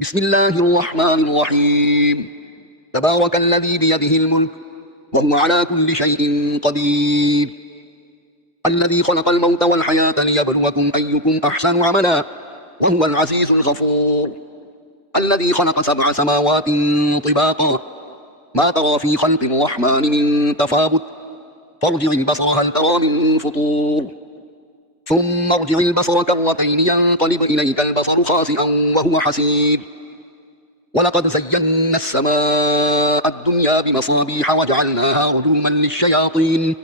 بسم الله الرحمن الرحيم. تبارك الذي بيده الملك وهو على كل شيء قدير، الذي خلق الموت والحياة ليبلوكم أيكم أحسن عملا وهو العزيز الغفور، الذي خلق 7 سماوات طباقا ما ترى في خلق الرحمن من تفاوت، فارجع البصر هل ترى من فطور، ثم ارجع البصر كرتين ينقلب إليك البصر خاسئا وهو حسير، ولقد زينا السماء الدنيا بمصابيح وجعلناها رجوما للشياطين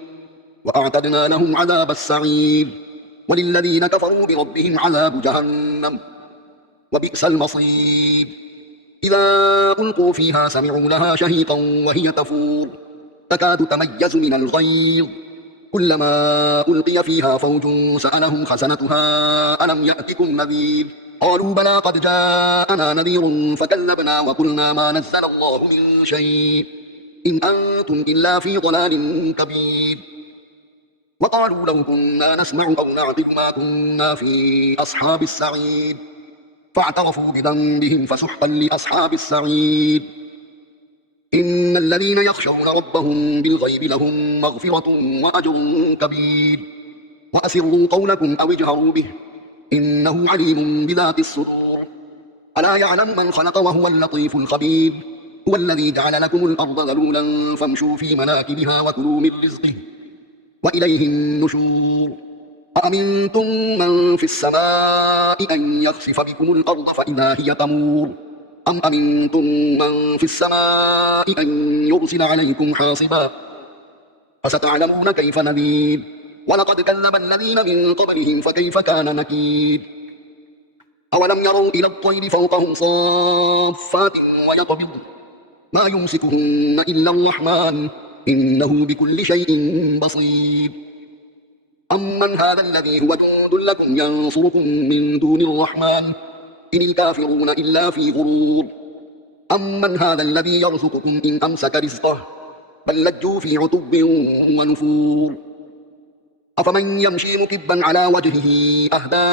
وأعتدنا لهم عذاب السعير، وللذين كفروا بربهم عذاب جهنم وبئس المصير. إذا ألقوا فيها سمعوا لها شهيقا وهي تفور تكاد تميز من الغيظ، كلما ألقي فيها فوج سألهم خزنتها ألم يأتكم نذير، قالوا بلى قد جاءنا نذير فكذبنا وقلنا ما نزل الله من شيء إن أنتم إلا في ضلال كبير، وقالوا لو كنا نسمع أو نعقل ما كنا في أصحاب السعير، فاعترفوا بذنبهم فسحقا لأصحاب السعير. إن الذين يخشون ربهم بالغيب لهم مغفرة وأجر كبير، وأسروا قولكم أو اجهروا به إنه عليم بذات الصدور، ألا يعلم من خلق وهو اللطيف الخبير، هو الذي جعل لكم الأرض ذلولا فامشوا في مناكبها وكلوا من رزقه وإليه النشور، أأمنتم من في السماء أن يخسف بكم الأرض فإذا هي تمور، أم أمنتم من في السماء أن يرسل عليكم حاصبا، فستعلمون كيف نذير، ولقد كذب الذين من قبلهم فكيف كان نكير، أولم يروا إلى الطير فوقهم صافات ويقبض ما يمسكهن إلا الرحمن إنه بكل شيء بصير، أمن هذا الذي هو جند لكم ينصركم من دون الرحمن إن الكافرون إلا في غرور، أمن هذا الذي يرزقكم إن أمسك رزقه بل لجوا في عتب ونفور، أفمن يمشي مكبا على وجهه أهدى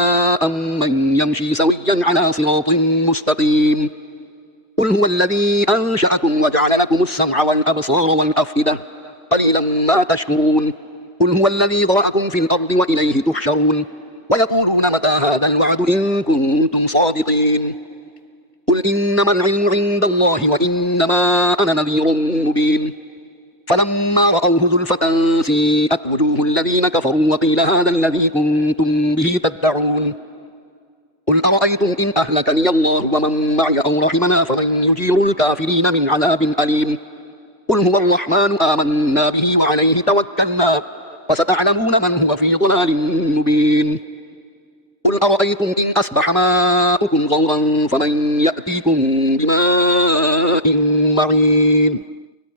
أمن يمشي سويا على صراط مستقيم، قل هو الذي أنشأكم وجعل لكم السمع والأبصار والأفئدة قليلا ما تشكرون، قل هو الذي ذرأكم في الأرض وإليه تحشرون، ويقولون متى هذا الوعد إن كنتم صادقين، قل إنما العلم عند الله وإنما أنا نذير مبين، فلما رأوه زلفة سيئت وجوه الذين كفروا وقيل هذا الذي كنتم به تدعون، قل أرأيتم إن أهلكني الله ومن معي أو رحمنا فمن يجير الكافرين من عذاب أليم، قل هو الرحمن آمنا به وعليه توكلنا فستعلمون من هو في ضلال مبين، قل أرأيتم إن أصبح ماؤكم غورا فمن يأتيكم بماء معين.